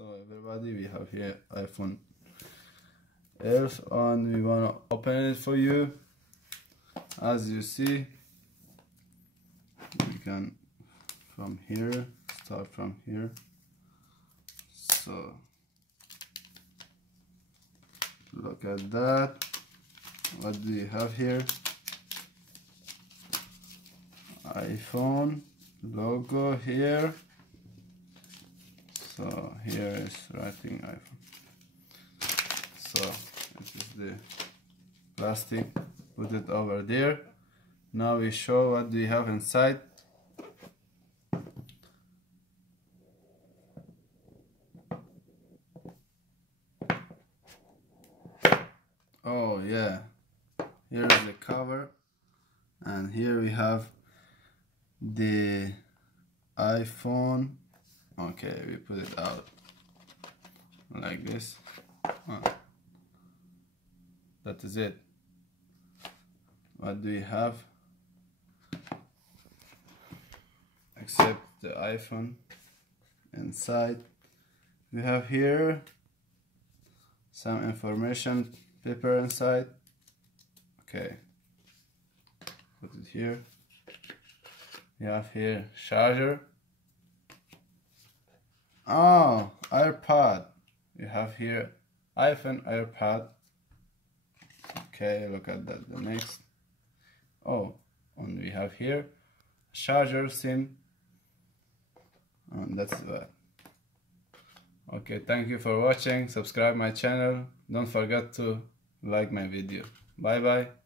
So everybody, we have here iPhone 11 and we wanna open it for you. As you see, we can start from here. So look at that. What do you have here? iPhone logo here. So here is writing iPhone. So this is the plastic. Put it over there. Now we show what we have inside. Oh yeah, here is the cover, and here we have the iPhone. Okay, we put it out like this. That is it. What do we have except the iPhone inside? We have here some information paper inside. Okay, put it here. We have here charger. Oh, AirPod. You have here iPhone AirPod. Okay, look at that. The next. Oh, and we have here charger SIM. And that's that. Okay, thank you for watching. Subscribe my channel. Don't forget to like my video. Bye bye.